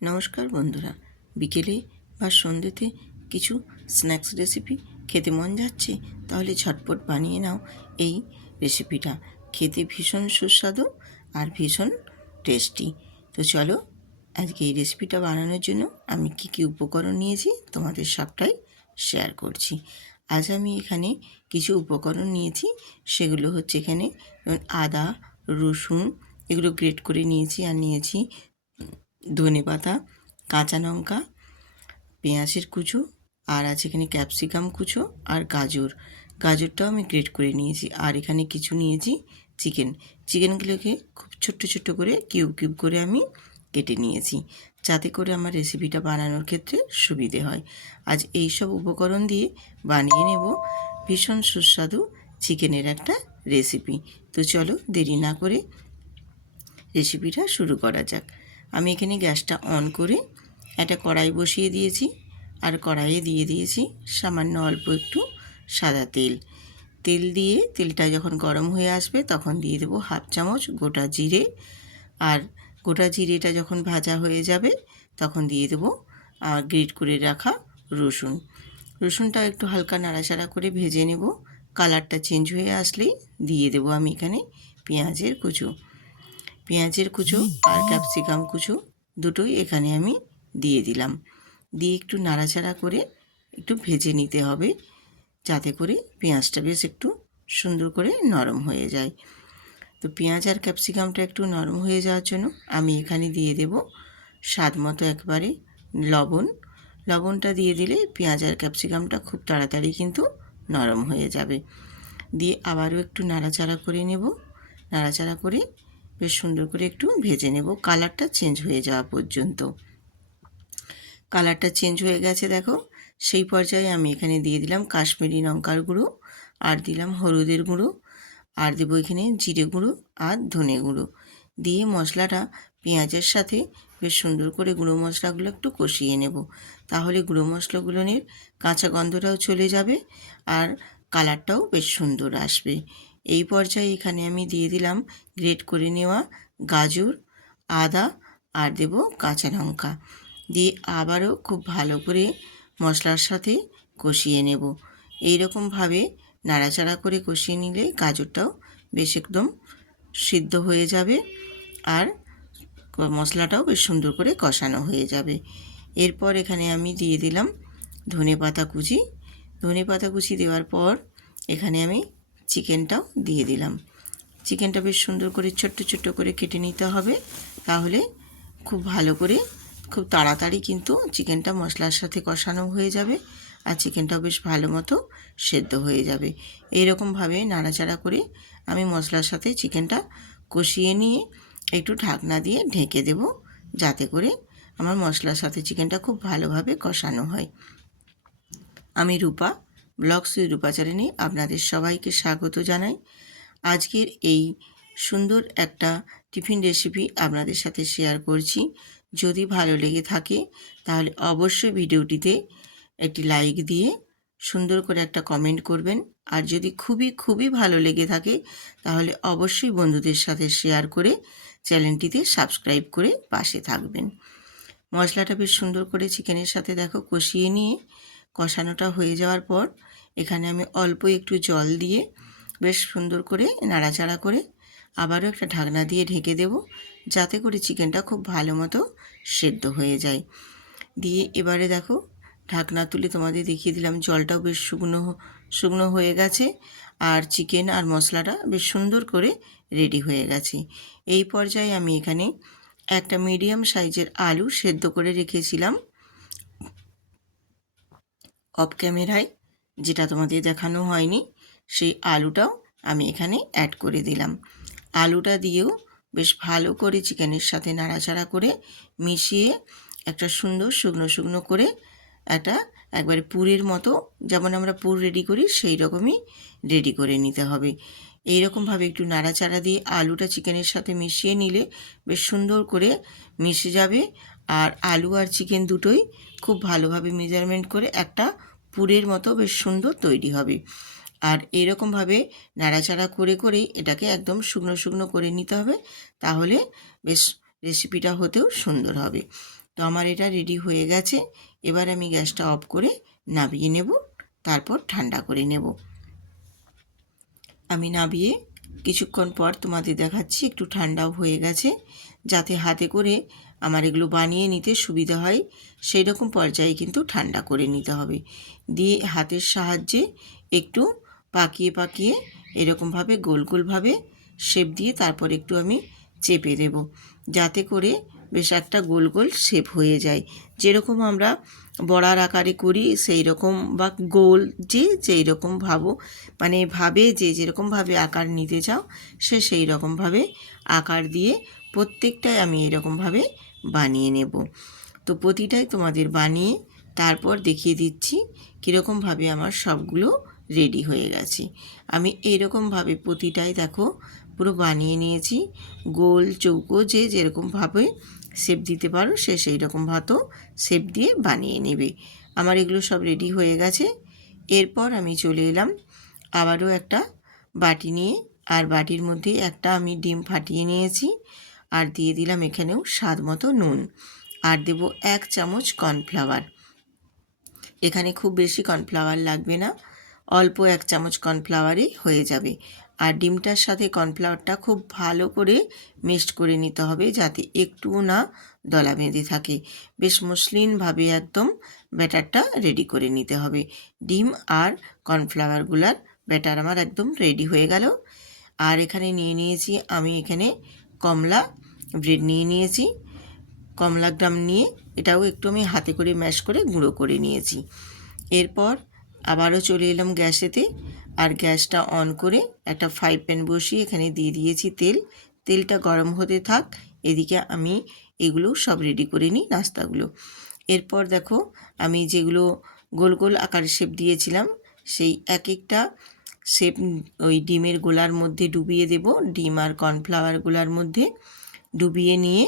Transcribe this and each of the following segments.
নমস্কার বন্ধুরা, বিকেলে বা সন্ধ্যেতে কিছু স্ন্যাক্স রেসিপি খেতে মন যাচ্ছে, তাহলে ঝটপট বানিয়ে নাও এই রেসিপিটা। খেতে ভীষণ সুস্বাদু আর ভীষণ টেস্টি। তো চলো, আজকে এই রেসিপিটা বানানোর জন্য আমি কি কি উপকরণ নিয়েছি তোমাদের সবটাই শেয়ার করছি। আজ আমি এখানে কিছু উপকরণ নিয়েছি, সেগুলো হচ্ছে এখানে যেমন আদা, রসুন এগুলো গ্রেট করে নিয়েছি, আর নিয়েছি ধনেপাতা, কাঁচা লঙ্কা, পেঁয়াজের কুচো, আর আছে এখানে ক্যাপসিকাম কুচো আর গাজরটাও আমি গ্রেট করে নিয়েছি। আর এখানে কিছু নিয়েছি চিকেনগুলোকে খুব ছোট্ট ছোট্ট করে কিউব করে আমি কেটে নিয়েছি, যাতে করে আমার রেসিপিটা বানানোর ক্ষেত্রে সুবিধে হয়। আজ এই সব উপকরণ দিয়ে বানিয়ে নেব ভীষণ সুস্বাদু চিকেনের একটা রেসিপি। তো চলো, দেরি না করে রেসিপিটা শুরু করা যাক। আমি এখানে গ্যাসটা অন করে একটা কড়াই বসিয়ে দিয়েছি, আর কড়াইয়ে দিয়ে দিয়েছি সামান্য অল্প একটু সাদা তেল দিয়ে তেলটা যখন গরম হয়ে আসবে তখন দিয়ে দেবো হাফ চামচ গোটা জিরে। আর গোটা জিরেটা যখন ভাজা হয়ে যাবে তখন দিয়ে দেবো গ্রেট করে রাখা রসুনটা একটু হালকা নাড়াচাড়া করে ভেজে নেব। কালারটা চেঞ্জ হয়ে আসলেই দিয়ে দেবো আমি এখানে পেঁয়াজের কুচো আর ক্যাপসিকাম কুচো দুটোই এখানে আমি দিয়ে দিলাম। দিয়ে একটু নাড়াচাড়া করে একটু ভেজে নিতে হবে, যাতে করে পেঁয়াজটা বেশ একটু সুন্দর করে নরম হয়ে যায়। তো পেঁয়াজ আর ক্যাপসিকামটা একটু নরম হয়ে যাওয়ার জন্য আমি এখানে দিয়ে দেব স্বাদ মতো একবারে লবণটা দিয়ে দিলে পেঁয়াজ আর ক্যাপসিকামটা খুব তাড়াতাড়ি কিন্তু নরম হয়ে যাবে। দিয়ে আবারও একটু নাড়াচাড়া করে নেব, নাড়াচাড়া করে বেশ সুন্দর করে একটু ভেজে নেব কালারটা চেঞ্জ হয়ে যাওয়া পর্যন্ত। কালারটা চেঞ্জ হয়ে গেছে দেখো, সেই পর্যায়ে আমি এখানে দিয়ে দিলাম কাশ্মীরি লঙ্কার গুঁড়ো, আর দিলাম হলুদের গুঁড়ো, আর দেবো এখানে জিরে গুঁড়ো আর ধনে গুঁড়ো। দিয়ে মশলাটা পেঁয়াজের সাথে বেশ সুন্দর করে গুঁড়ো মশলাগুলো একটু কষিয়ে নেব, তাহলে গুঁড়ো মশলাগুলোর কাঁচা গন্ধটাও চলে যাবে আর কালারটাও বেশ সুন্দর আসবে। এই পর্যায়ে এখানে আমি দিয়ে দিলাম গ্রেট করে নেওয়া গাজর, আদা, আর দেব কাঁচা লঙ্কা। দিয়ে আবারও খুব ভালো করে মশলার সাথে কষিয়ে নেব। এই রকমভাবে নাড়াচাড়া করে কষিয়ে নিলে গাজরটাও বেশ একদম সিদ্ধ হয়ে যাবে আর মশলাটাও বেশ সুন্দর করে কষানো হয়ে যাবে। এরপর এখানে আমি দিয়ে দিলাম ধনেপাতা কুচি দেওয়ার পর এখানে আমি চিকেনটাও দিয়ে দিলাম। চিকেনটা বেশ সুন্দর করে ছোট্ট ছোট্ট করে কেটে নিতে হবে, তাহলে খুব ভালো করে খুব তাড়াতাড়ি কিন্তু চিকেনটা মশলার সাথে কষানো হয়ে যাবে আর চিকেনটাও বেশ ভালো মতো সেদ্ধ হয়ে যাবে। এইরকমভাবে নাড়াচাড়া করে আমি মশলার সাথে চিকেনটা কষিয়ে নিয়ে একটু ঢাকনা দিয়ে ঢেকে দেব, যাতে করে আমার মশলার সাথে চিকেনটা খুব ভালোভাবে কষানো হয়। আমি ব্লগস উইথ রূপা চ্যানেলে আপনাদের সবাইকে স্বাগত জানাই। আজকের এই সুন্দর একটা টিফিন রেসিপি আপনাদের সাথে শেয়ার করছি। যদি ভালো লেগে থাকে তাহলে অবশ্যই ভিডিওটিতে একটি লাইক দিয়ে সুন্দর করে একটা কমেন্ট করবেন, আর যদি খুবই ভালো লেগে থাকে তাহলে অবশ্যই বন্ধুদের সাথে শেয়ার করে চ্যানেলটিতে সাবস্ক্রাইব করে পাশে থাকবেন। মশলাটা বেশ সুন্দর করে চিকেনের সাথে দেখো কষিয়ে নিয়ে কষানোটা হয়ে যাওয়ার পর এখানে আমি অল্প একটু জল দিয়ে বেশ সুন্দর করে নাড়াচাড়া করে আবারও একটা ঢাকনা দিয়ে ঢেকে দেব, যাতে করে চিকেনটা খুব ভালো মতো সেদ্ধ হয়ে যায়। দিয়ে এবারে দেখো ঢাকনা তুলে তোমাদের দেখিয়ে দিলাম জলটাও বেশ শুকনো হয়ে গেছে আর চিকেন আর মশলাটা বেশ সুন্দর করে রেডি হয়ে গেছে। এই পর্যায়ে আমি এখানে একটা মিডিয়াম সাইজের আলু সেদ্ধ করে রেখেছিলাম অফ ক্যামেরায়, যেটা তোমাদের দেখানো হয়নি, সেই আলুটাও আমি এখানে অ্যাড করে দিলাম। আলুটা দিয়েও বেশ ভালো করে চিকেনের সাথে নাড়াচাড়া করে মিশিয়ে একটা সুন্দর শুকনো করে একবারে পুরের মতো, যেমন আমরা পুর রেডি করি সেই রকমই রেডি করে নিতে হবে। এই রকমভাবে একটু নাড়াচাড়া দিয়ে আলুটা চিকেনের সাথে মিশিয়ে নিলে বেশ সুন্দর করে মিশে যাবে, আর আলু আর চিকেন দুটোই খুব ভালোভাবে মেজারমেন্ট করে একটা পুরের মতো বেশ সুন্দর তৈরি হবে। আর এরকমভাবে নাড়াচাড়া করেই এটাকে একদম শুকনো করে নিতে হবে, তাহলে বেশ রেসিপিটা হতেও সুন্দর হবে। তো তো আমার এটা রেডি হয়ে গেছে। এবার আমি গ্যাসটা অফ করে নামিয়ে নেব, তারপর ঠান্ডা করে নেব। আমি নামিয়ে কিছুক্ষণ পর তোমাদের দেখাচ্ছি, একটু ঠান্ডাও হয়ে গেছে। যাতে হাতে করে আমার এগুলো বানিয়ে নিতে সুবিধা হয় সেই রকম পর্যায়ে কিন্তু ঠান্ডা করে নিতে হবে। দিয়ে হাতের সাহায্যে একটু পাকিয়ে পাকিয়ে এরকমভাবে গোল গোলভাবে শেপ দিয়ে তারপর একটু আমি চেপে দেব, যাতে করে বেশ একটা গোল গোল শেপ হয়ে যায়। যেরকম আমরা বড়ার আকারে করি সেই রকম, বা গোল যে যেই রকম ভাবো, মানে ভাবে যে যেরকমভাবে আকার নিতে চাও সে সেই রকমভাবে আকার দিয়ে প্রত্যেকটাই আমি এরকমভাবে বানিয়ে নেব। তো প্রতিটাই তোমাদের বানিয়ে তারপর দেখিয়ে দিচ্ছি কীরকমভাবে আমার সবগুলো রেডি হয়ে গেছে। আমি এইরকমভাবে প্রতিটাই দেখো পুরো বানিয়ে নিয়েছি। গোল চৌকো যে যেরকমভাবে শেপ দিতে পারো সে সেই রকমভাবে শেপ দিয়ে বানিয়ে নেবে। আমার এগুলো সব রেডি হয়ে গেছে। এরপর আমি চলে এলাম আবারও একটা বাটি নিয়ে, আর বাটির মধ্যে একটা আমি ডিম ফাটিয়ে নিয়েছি, আর দিয়ে দিলাম এখানেও স্বাদ মতো নুন, আর দেব 1 চামচ কর্নফ্লাওয়ার। এখানে খুব বেশি কর্নফ্লাওয়ার লাগবে না, অল্প 1 চামচ কর্নফ্লাওয়ারই হয়ে যাবে। আর ডিমটার সাথে কর্নফ্লাওয়ারটা খুব ভালো করে মিক্সড করে নিতে হবে, যাতে একটুও না দলা বেঁধে থাকে। বেশ মসৃণভাবে একদম ব্যাটারটা রেডি করে নিতে হবে। ডিম আর কর্নফ্লাওয়ারগুলার ব্যাটার আমার একদম রেডি হয়ে গেল। আর এখানে নিয়ে নিয়েছি আমি এখানে কমলা ব্রেড নিয়ে নিয়েছি, কমলা গ্রাম নিয়ে এটাও একটু আমি হাতে করে ম্যাশ করে গুঁড়ো করে নিয়েছি। এরপর আবারও চলে এলাম গ্যাসেতে, আর গ্যাসটা অন করে একটা ফ্রাই প্যান বসিয়ে এখানে দিয়ে দিয়েছি তেল। তেলটা গরম হতে থাক, এদিকে আমি এগুলো সব রেডি করে নিই নাস্তাগুলো। এরপর দেখো আমি যেগুলো গোল গোল আকার শেপ দিয়েছিলাম সেই এক একটা শেপ ওই ডিমের গোলার মধ্যে ডুবিয়ে দেব। ডিম আর কর্নফ্লাওয়ারগুলার মধ্যে ডুবিয়ে নিয়ে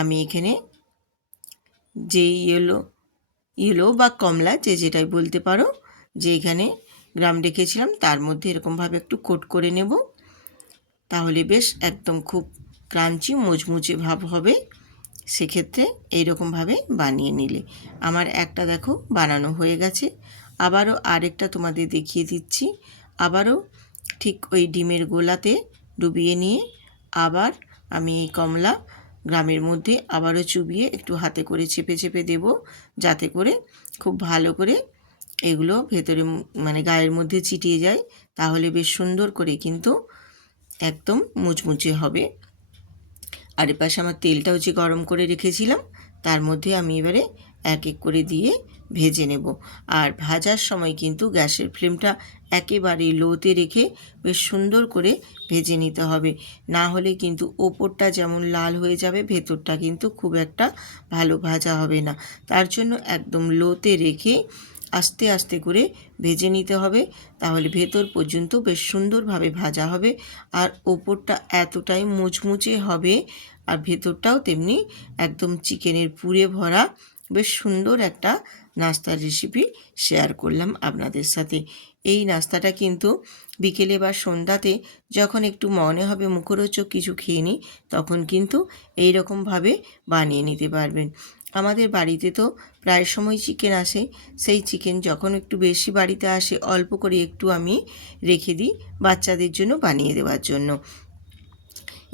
আমি এখানে যে ইয়েলো বা কমলা যে যেটাই বলতে পারো, যে এখানে গ্রাম রেখেছিলাম তার মধ্যে এরকমভাবে একটু কোট করে নেব। তাহলে বেশ একদম খুব ক্রাঞ্চি মুচমুচে ভাব হবে। সেক্ষেত্রে এইরকমভাবে বানিয়ে নিলে আমার একটা দেখো বানানো হয়ে গেছে। আবারও আরেকটা তোমাদের দেখিয়ে দিচ্ছি। আবারও ঠিক ওই ডিমের গোলাতে ডুবিয়ে নিয়ে আবার আমি এই কমলা গ্রামের মধ্যে আবারও চুবিয়ে একটু হাতে করে চেপে চেপে দেব, যাতে করে খুব ভালো করে এগুলো ভেতরে মানে গায়ের মধ্যে চিটিয়ে যায়। তাহলে বেশ সুন্দর করে কিন্তু একদম মুচমুচে হবে। আর এপাশে আমার তেলটাও যে গরম করে রেখেছিলাম তার মধ্যে আমি এবারে এক এক করে দিয়ে ভেজে নেব। আর ভাজার সময় কিন্তু গ্যাসের ফ্লেমটা একেবারে লোতে রেখে বেশ সুন্দর করে ভেজে নিতে হবে, না হলে কিন্তু ওপরটা যেমন লাল হয়ে যাবে ভেতরটা কিন্তু খুব একটা ভালো ভাজা হবে না। তার জন্য একদম লোতে রেখে আস্তে আস্তে করে ভেজে নিতে হবে, তাহলে ভেতর পর্যন্ত বেশ সুন্দরভাবে ভাজা হবে। আর ওপরটা এতটাই মুচমুচে হবে আর ভেতরটাও তেমনি একদম চিকেনের পুরে ভরা। বেশ সুন্দর একটা নাস্তার রেসিপি শেয়ার করলাম আপনাদের সাথে। এই নাস্তাটা কিন্তু বিকেলে বা সন্ধ্যাতে যখন একটু মনে হবে মুখরোচক কিছু খেয়ে নিই, তখন কিন্তু এই রকমভাবে বানিয়ে নিতে পারবেন। আমাদের বাড়িতে তো প্রায় সময় চিকেন আসে, সেই চিকেন যখন একটু বেশি বাড়িতে আসে অল্প করে একটু আমি রেখে দিই বাচ্চাদের জন্য বানিয়ে দেওয়ার জন্য।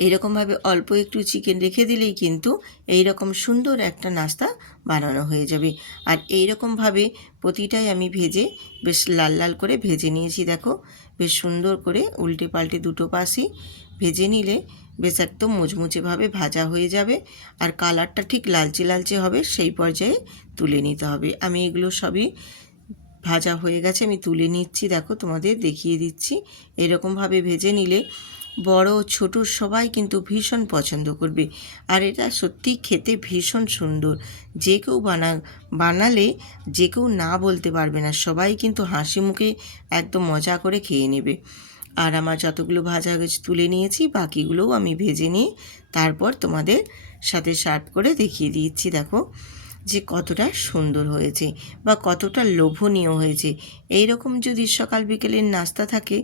এইরকমভাবে অল্প একটু চিকেন রেখে দিলেই কিন্তু এই রকম সুন্দর একটা নাস্তা বানানো হয়ে যাবে। আর এই রকমভাবে প্রতিটাই আমি ভেজে বেশ লাল লাল করে ভেজে নিয়েছি। দেখো বেশ সুন্দর করে উল্টে পাল্টে দুটো পাশই ভেজে নিলে বেশ একদম মুচমুচেভাবে ভাজা হয়ে যাবে। আর কালারটা ঠিক লালচে লালচে হবে, সেই পর্যায়ে তুলে নিতে হবে। আমি এগুলো সবই ভাজা হয়ে গেছে, আমি তুলে নিচ্ছি। দেখো তোমাদের দেখিয়ে দিচ্ছি। এরকমভাবে ভেজে নিলে বড় ছোট সবাই কিন্তু ভীষণ পছন্দ করবে। আর এটা সত্যিই খেতে ভীষণ সুন্দর। যে কেউ বানালে যে কেউ না বলতে পারবে না, সবাই কিন্তু হাসি মুখে একদম মজা করে খেয়ে নেবে। আর আমার যতগুলো ভাজা গেছে তুলে নিয়েছি, বাকিগুলোও আমি ভেজে নিয়ে তারপর তোমাদের সাথে সার্ভ করে দেখিয়ে দিচ্ছি। দেখো যে কতটা সুন্দর হয়েছে বা কতটা লোভনীয় হয়েছে। এই রকম যদি সকাল বিকেলের নাস্তা থাকে,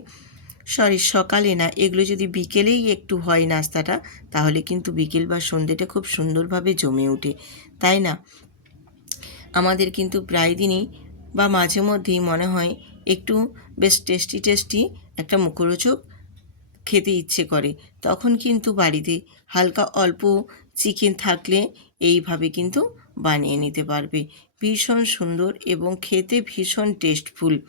সকালে না, এগুলো যদি বিকেলেই একটু হয় নাস্তাটা, তাহলে কিন্তু বিকেল বা সন্ধ্যেটা খুব সুন্দরভাবে জমে ওঠে, তাই না? আমাদের কিন্তু প্রায় দিনই বা মাঝে মধ্যেই মনে হয় একটু বেশ টেস্টি একটা মুখরোচক খেতে ইচ্ছে করে। তখন কিন্তু বাড়িতে হালকা অল্প চিকেন থাকলে এইভাবে কিন্তু বানিয়ে নিতে পারবে। ভীষণ সুন্দর এবং খেতে ভীষণ টেস্টফুল।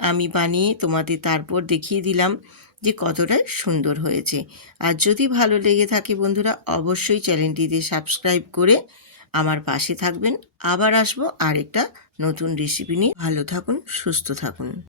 আমি বানিয়ে তোমাদের তারপর দেখিয়ে দিলাম যে কতটা সুন্দর হয়েছে। আর যদি ভালো লেগে থাকে বন্ধুরা, অবশ্যই চ্যানেলটিতে সাবস্ক্রাইব করে আমার পাশে থাকবেন। আবার আসবো আরেকটা নতুন রেসিপি নিয়ে। ভালো থাকুন, সুস্থ থাকুন।